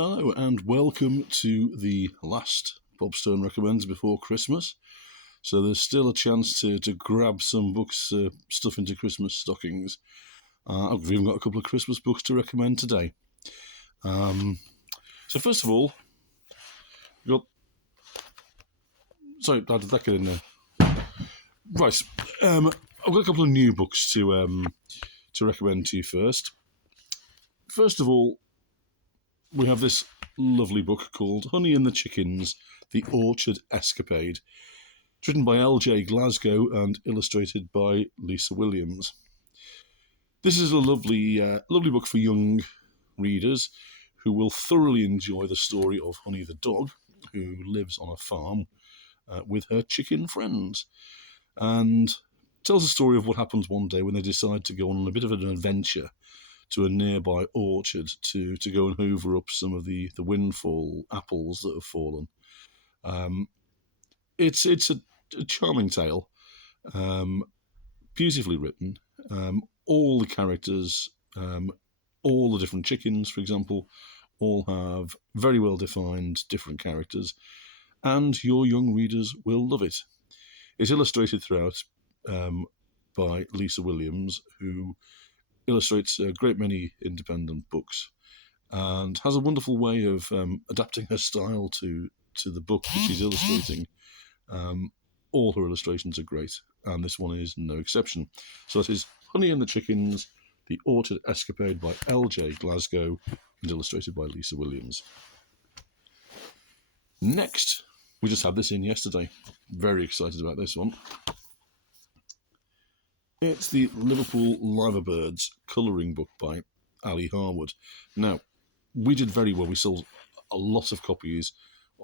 Hello and welcome to the last Bob Stone Recommends before Christmas. So there's still a chance to grab some books, stuff into Christmas stockings. I've even got a couple of Christmas books to recommend today. So first of all, sorry, how did that get in there? Right, I've got a couple of new books to recommend to you first. First of all, we have this lovely book called Honey and the Chickens, The Orchard Escapade. It's written by L.J. Glasgow and illustrated by Lisa Williams. This is a lovely book for young readers who will thoroughly enjoy the story of Honey the dog, who lives on a farm with her chicken friends, and tells the story of what happens one day when they decide to go on a bit of an adventure to a nearby orchard to go and hoover up some of the windfall apples that have fallen. It's a charming tale, beautifully written. All the characters, all the different chickens, for example, all have very well defined different characters, and your young readers will love it. It's illustrated throughout by Lisa Williams, who illustrates a great many independent books and has a wonderful way of adapting her style to the book that she's illustrating. All her illustrations are great, and this one is no exception. So it is Honey and the Chickens, The Orchard Escapade by L.J. Glasgow and illustrated by Lisa Williams. Next, we just had this in yesterday. Very excited about this one. It's the Liverpool Liverbirds colouring book by Ali Harwood. Now, we did very well. We sold a lot of copies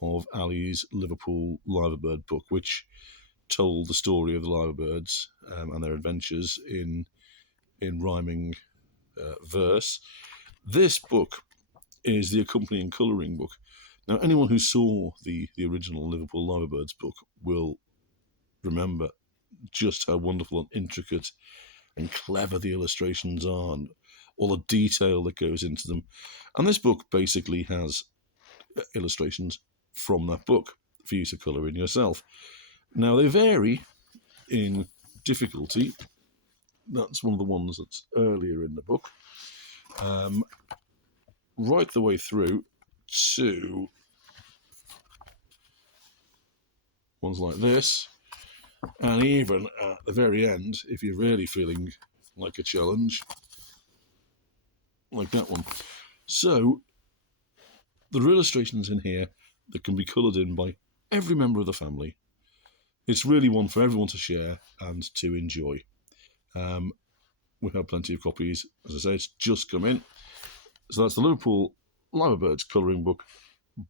of Ali's Liverpool Liverbird book, which told the story of the Liverbirds and their adventures in rhyming verse. This book is the accompanying colouring book. Now, anyone who saw the original Liverpool Liverbirds book will remember just how wonderful and intricate and clever the illustrations are and all the detail that goes into them. And this book basically has illustrations from that book for you to colour in yourself. Now, they vary in difficulty. That's one of the ones that's earlier in the book, right the way through to ones like this, and even at the very end, if you're really feeling like a challenge, like that one. So there are illustrations in here that can be coloured in by every member of the family. It's really one for everyone to share and to enjoy. We have plenty of copies. As I say, it's just come in. So that's the Liverpool Liverbirds colouring book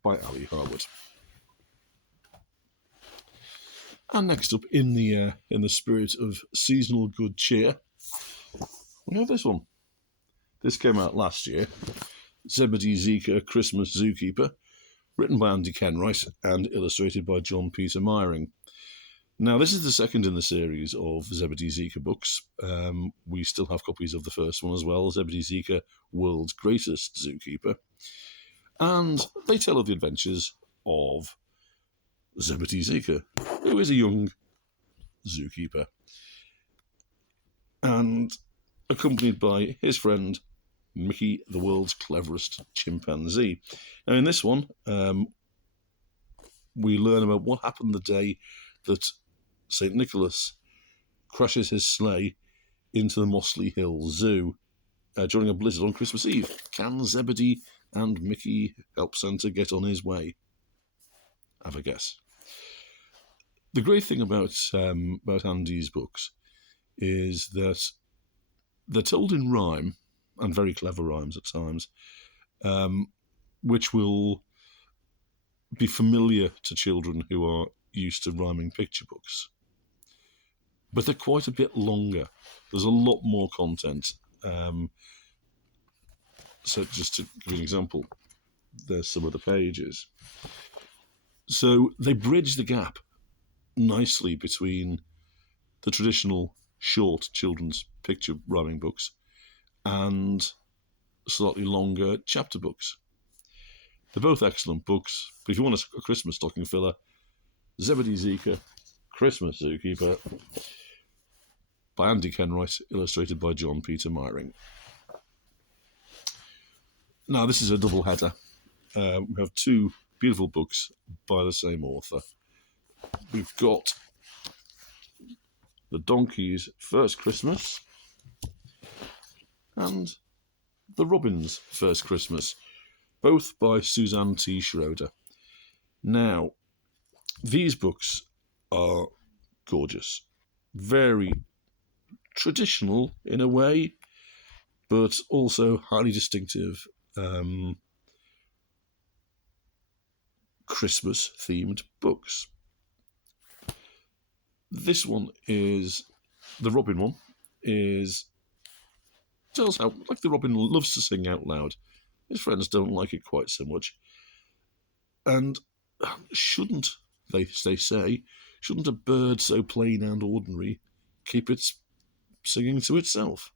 by Ali Harwood. And next up, in the spirit of seasonal good cheer, we have this one. This came out last year. Zebedee Zika, Christmas Zookeeper, written by Andy Kenwright and illustrated by John Peter Meyering. Now, this is the second in the series of Zebedee Zika books. We still have copies of the first one as well, Zebedee Zika, World's Greatest Zookeeper. And they tell of the adventures of Zebedee Zika, who is a young zookeeper, and accompanied by his friend Mickey, the world's cleverest chimpanzee. Now, in this one, we learn about what happened the day that St. Nicholas crashes his sleigh into the Mossley Hill Zoo during a blizzard on Christmas Eve. Can Zebedee and Mickey help Santa get on his way? Have a guess. The great thing about Andy's books is that they're told in rhyme, and very clever rhymes at times, which will be familiar to children who are used to rhyming picture books. But they're quite a bit longer. There's a lot more content. So just to give you an example, there's some of the pages. So they bridge the gap nicely between the traditional short children's picture rhyming books and slightly longer chapter books. They're both excellent books, but if you want a Christmas stocking filler, Zebedee Zika, Christmas Zookeeper by Andy Kenwright, illustrated by John Peter Myring. Now, this is a double header. We have two beautiful books by the same author. We've got The Donkey's First Christmas and The Robin's First Christmas, both by Suzanne T. Schroeder. Now, these books are gorgeous, very traditional in a way, but also highly distinctive Christmas-themed books. This one is, the Robin one, tells how, like the Robin loves to sing out loud. His friends don't like it quite so much. And shouldn't, they say, shouldn't a bird so plain and ordinary keep its singing to itself?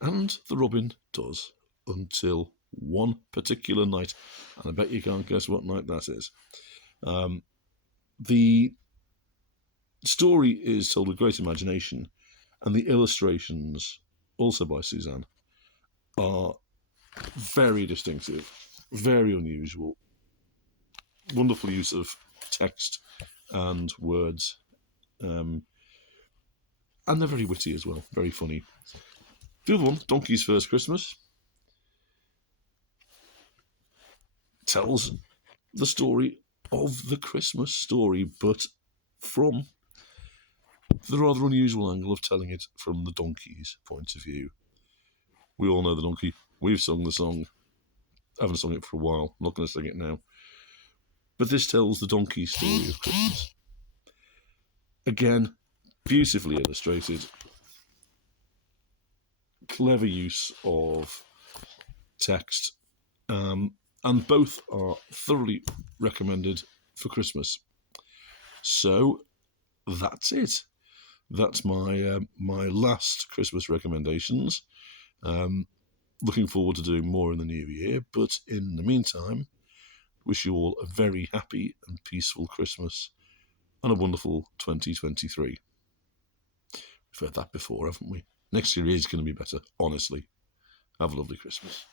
And the Robin does, until one particular night, and I bet you can't guess what night that is. The story is told with great imagination, and the illustrations, also by Suzanne, are very distinctive, very unusual, wonderful use of text and words, and they're very witty as well, very funny. The other one, Donkey's First Christmas, tells the story of the Christmas story, but from the rather unusual angle of telling it from the donkey's point of view. We all know the donkey. We've sung the song. I haven't sung it for a while. I'm not going to sing it now. But this tells the donkey story of Christmas. Again, beautifully illustrated. Clever use of text. And both are thoroughly recommended for Christmas. So that's it. That's my last Christmas recommendations. Looking forward to doing more in the new year, but in the meantime, wish you all a very happy and peaceful Christmas and a wonderful 2023. We've heard that before, haven't we? Next year is going to be better, honestly. Have a lovely Christmas.